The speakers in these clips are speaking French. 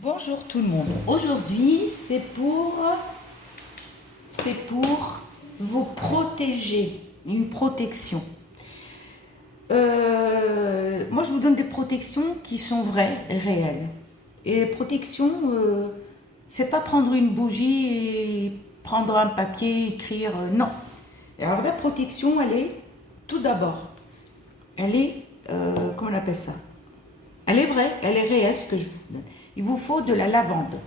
Bonjour tout le monde. Aujourd'hui, c'est pour vous protéger, une protection. Moi, je vous donne des protections qui sont vraies et réelles. Et les protections, c'est pas prendre une bougie et prendre un papier, écrire. Non. Alors la protection, elle est tout d'abord, elle est, comment on appelle ça? Elle est vraie, elle est réelle, ce que je vous donne. Il vous faut de la lavande.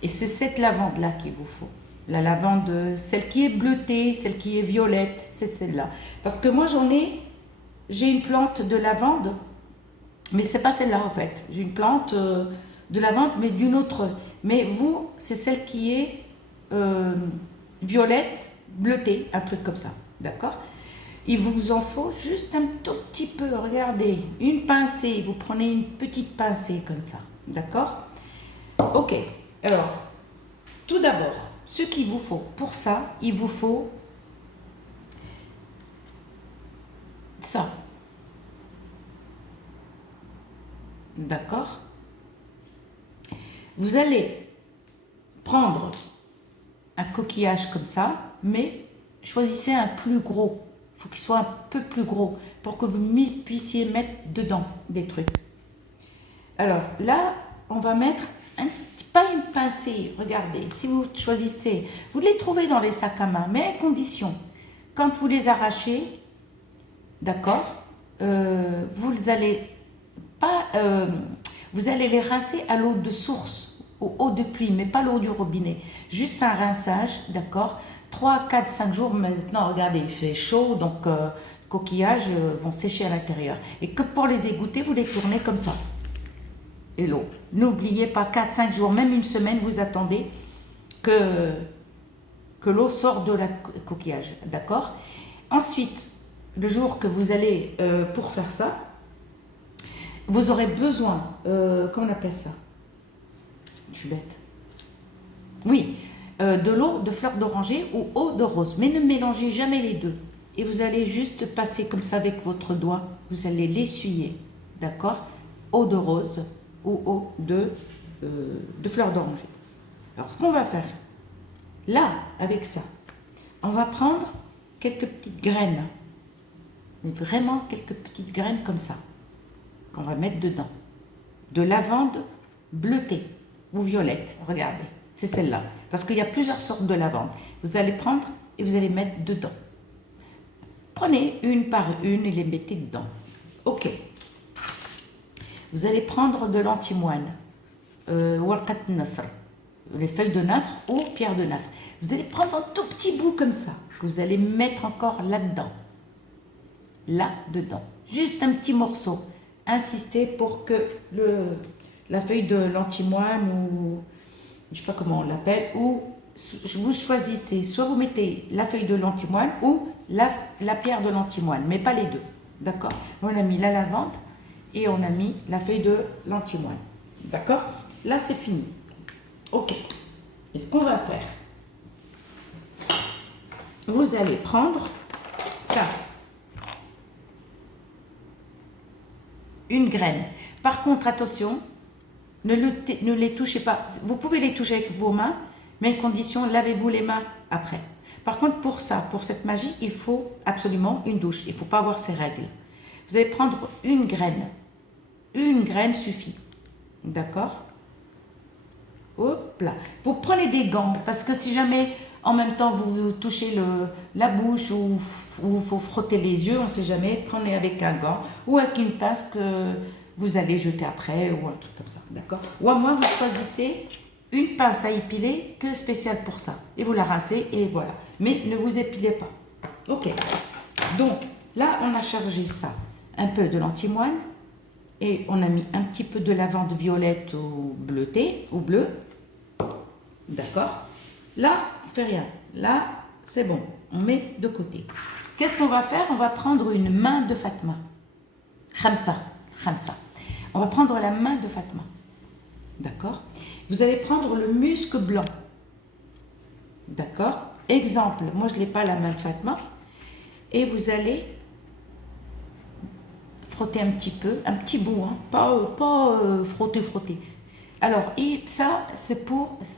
Et c'est cette lavande-là qu'il vous faut. La lavande, celle qui est bleutée, celle qui est violette, c'est celle-là. Parce que moi j'ai une plante de lavande, mais c'est pas celle-là en fait. J'ai une plante de lavande, mais d'une autre. Mais vous, c'est celle qui est euh, violette, bleutée, un truc comme ça. D'accord? Il vous en faut juste un tout petit peu. Regardez, une pincée. Vous prenez une petite pincée comme ça. D'accord? Ok. Alors, tout d'abord, ce qu'il vous faut, pour ça, il vous faut ça. D'accord? Vous allez prendre un coquillage comme ça, mais choisissez un plus gros. Il faut qu'il soit un peu plus gros pour que vous puissiez mettre dedans des trucs. Alors là, on va mettre pas une pincée, regardez, si vous choisissez, vous les trouvez dans les sacs à main, mais à condition, quand vous les arrachez, d'accord, vous allez pas, vous allez les rincer à l'eau de source, au eau de pluie, mais pas l'eau du robinet, juste un rinçage, d'accord, 3, 4, 5 jours maintenant, regardez, il fait chaud, donc les coquillages vont sécher à l'intérieur. Et que pour les égoutter, vous les tournez comme ça. Et l'eau. N'oubliez pas, 4, 5 jours, même une semaine, vous attendez que, que l'eau sorte de la coquillage. D'accord? Ensuite, le jour que vous allez, pour faire ça, vous aurez besoin, comment on appelle ça? Je suis bête. Oui, de l'eau de fleur d'oranger ou eau de rose. Mais ne mélangez jamais les deux. Et vous allez juste passer comme ça avec votre doigt. Vous allez l'essuyer. D'accord? Eau de rose ou eau de fleur d'oranger. Alors, ce qu'on va faire, là, avec ça, on va prendre quelques petites graines. Mais vraiment quelques petites graines comme ça, qu'on va mettre dedans. De lavande bleutée ou violette, regardez, c'est celle-là. Parce qu'il y a plusieurs sortes de lavande. Vous allez prendre et vous allez mettre dedans. Prenez une par une et les mettez dedans. Ok. Vous allez prendre de l'antimoine, warqat nasr, les feuilles de nasr ou pierre de nasr. Vous allez prendre un tout petit bout comme ça, que vous allez mettre encore là-dedans. Là-dedans. Juste un petit morceau. Insistez pour que la feuille de l'antimoine ou je ne sais pas comment on l'appelle, ou vous choisissez, soit vous mettez la feuille de l'antimoine ou la pierre de l'antimoine, mais pas les deux. D'accord? On a mis la lavande et on a mis la feuille de l'antimoine. D'accord? Là, c'est fini. Ok. Et ce qu'on va faire, vous allez prendre ça, une graine. Par contre, attention, ne les touchez pas. Vous pouvez les toucher avec vos mains, mais à condition, lavez-vous les mains après. Par contre, pour ça, pour cette magie, il faut absolument une douche. Il ne faut pas avoir ces règles. Vous allez prendre une graine. Une graine suffit. D'accord? Hop là. Vous prenez des gants, parce que si jamais en même temps vous touchez la bouche ou il faut frotter les yeux, on ne sait jamais, prenez avec un gant ou avec une pince que vous allez jeter après ou un truc comme ça, d'accord? Ou à moins vous choisissez une pince à épiler que spéciale pour ça et vous la rincez et voilà. Mais ne vous épilez pas. Ok. Donc là on a chargé ça, un peu de l'antimoine et on a mis un petit peu de lavande violette ou bleutée ou bleue. D'accord? Là, on ne fait rien. Là, c'est bon. On met de côté. Qu'est-ce qu'on va faire? On va prendre une main de Fatma. Khamsa. Khamsa. On va prendre la main de Fatma. D'accord? Vous allez prendre le musc blanc. D'accord? Exemple, moi je n'ai pas la main de Fatma. Et vous allez frotter un petit peu, un petit bout, hein, pas frotter. Alors, et ça, c'est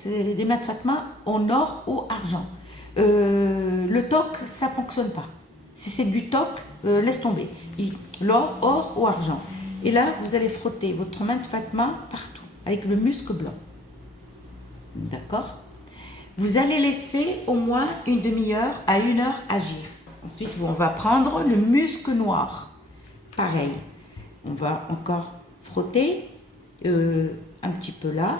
les mat Fatma en or ou argent. Le toc, ça fonctionne pas. Si c'est du toc, laisse tomber. L'or, or ou argent. Et là, vous allez frotter votre mat Fatma partout, avec le musc blanc. D'accord? Vous allez laisser au moins une demi-heure à 1 heure agir. Ensuite, on va prendre le musc noir. Pareil. On va encore frotter un petit peu là.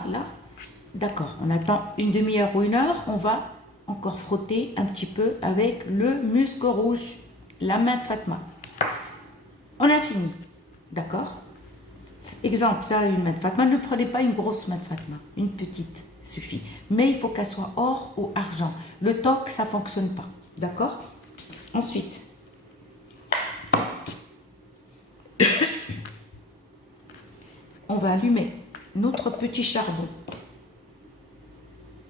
D'accord. On attend une demi-heure ou 1 heure. On va encore frotter un petit peu avec le musc rouge, la mat Fatma. On a fini. D'accord? Exemple, ça, une mat Fatma. Ne prenez pas une grosse mat Fatma. Une petite suffit. Mais il faut qu'elle soit or ou argent. Le toc, ça ne fonctionne pas. D'accord? Ensuite, on va allumer notre petit charbon.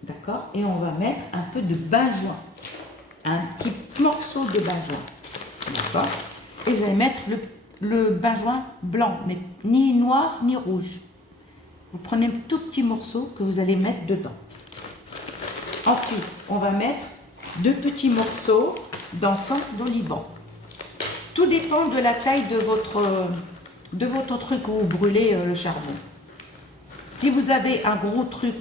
D'accord? Et on va mettre un peu de bain-joint. Un petit morceau de bain-joint. D'accord? Et vous allez mettre le bain-joint blanc, mais ni noir ni rouge. Vous prenez un tout petit morceau que vous allez mettre dedans. Ensuite, on va mettre 2 petits morceaux d'encens d'oliban. Tout dépend de la taille de votre truc où vous brûlez le charbon. Si vous avez un gros truc,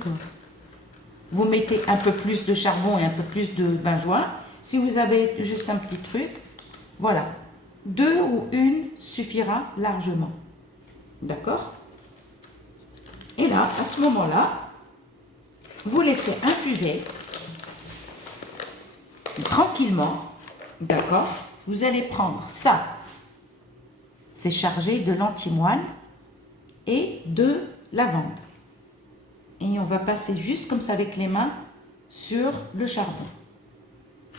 vous mettez un peu plus de charbon et un peu plus de bain-joint. Si vous avez juste un petit truc, voilà. 2 ou 1 suffira largement. D'accord? Et là, à ce moment-là, vous laissez infuser tranquillement. D'accord? Vous allez prendre ça. C'est chargé de l'antimoine et de lavande. Et on va passer juste comme ça avec les mains sur le charbon.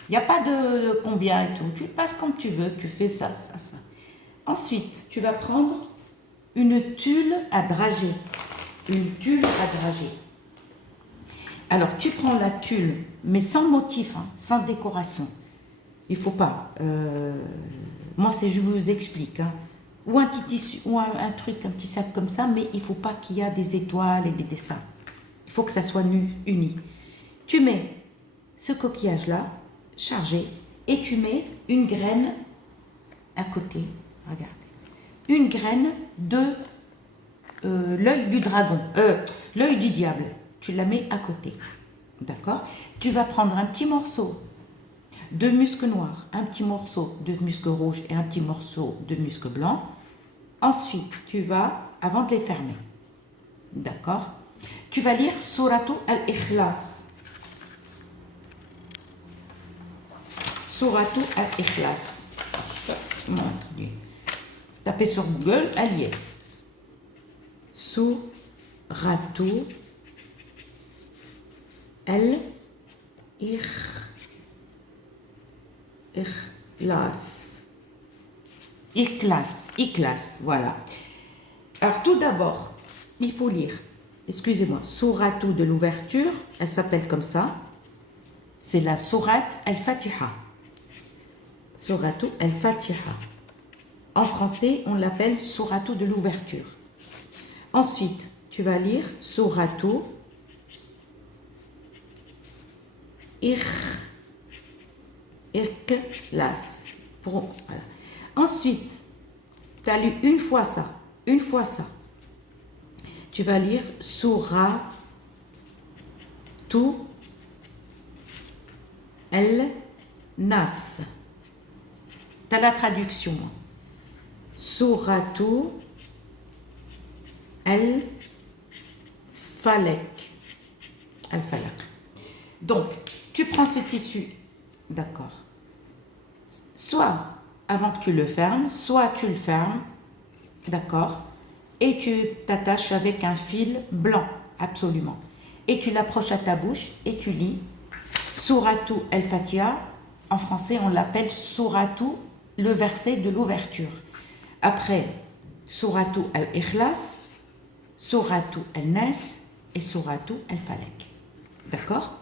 Il n'y a pas de combien et tout. Tu passes comme tu veux. Tu fais ça. Ensuite, tu vas prendre une tulle à drager. Une tulle à drager. Alors, tu prends la tulle, mais sans motif, hein, sans décoration. Il ne faut pas. Moi, je vous explique. Hein. Ou un petit tissu, ou un truc, un petit sac comme ça, mais il ne faut pas qu'il y ait des étoiles et des dessins. Il faut que ça soit uni. Tu mets ce coquillage-là, chargé, et tu mets une graine à côté. Regardez. Une graine de l'œil du dragon, l'œil du diable. Tu la mets à côté. D'accord? Tu vas prendre un petit morceau de musc noir, un petit morceau de musc rouge et un petit morceau de musc blanc. Ensuite, tu vas, avant de les fermer, d'accord? Tu vas lire Suratu al-Ikhlas. Suratu al-Ikhlas. Tapez sur Google, elle y est. Suratu al-Ikhlas. Ikhlas, voilà. Alors tout d'abord, il faut lire, excusez-moi, Suratu de l'ouverture, elle s'appelle comme ça. C'est la Sourate al-Fatiha. Suratu al-Fatiha. En français, on l'appelle Suratu de l'ouverture. Ensuite, tu vas lire Suratu Ikhlas. Voilà. Ensuite, tu as lu une fois ça. Tu vas lire Suratu al-Nas. Tu as la traduction. Suratu al-Falaq. Al-Falaq. Donc, tu prends ce tissu, d'accord. Soit avant que tu le fermes, soit tu le fermes, d'accord, et tu t'attaches avec un fil blanc, absolument. Et tu l'approches à ta bouche et tu lis Suratu al-Fatiha. En français, on l'appelle Suratu, le verset de l'ouverture. Après, Suratu al-Ikhlas, Suratu al-Nas et Suratu al-Falaq. D'accord?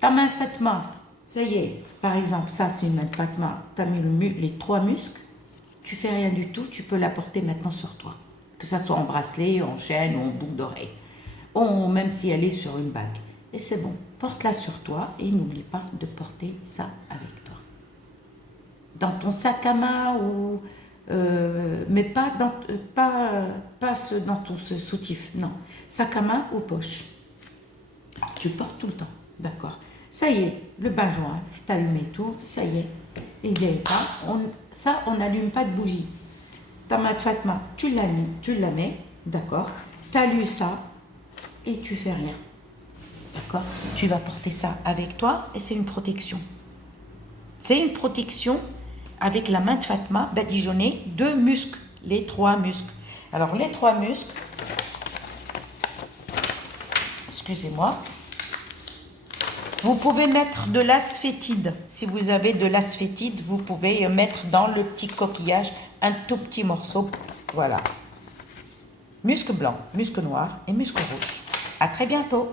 Ta main Fatma, ça y est, par exemple, ça c'est une main Fatma, tu as mis les 3 muscles, tu fais rien du tout, tu peux la porter maintenant sur toi. Que ça soit en bracelet, en chaîne ou en boucle d'oreille. même si elle est sur une bague. Et c'est bon, porte-la sur toi et n'oublie pas de porter ça avec toi. Dans ton sac à main ou... mais pas dans ton soutif, non. Sac à main ou poche. Tu portes tout le temps, d'accord. Ça y est, le bain-joint, c'est allumé et tout, ça y est, il est éteint. On n'allume pas de bougie. Ta mat Fatma, tu la mets, d'accord. Tu allumes ça et tu fais rien, d'accord. Tu vas porter ça avec toi et c'est une protection. C'est une protection avec la main de Fatma badigeonnée de muscles, les 3 muscles. Alors les 3 muscles, excusez-moi, vous pouvez mettre de l'asphétide. Si vous avez de l'asphétide, vous pouvez mettre dans le petit coquillage un tout petit morceau. Voilà. Muscle blanc, muscle noir et muscle rouge. À très bientôt.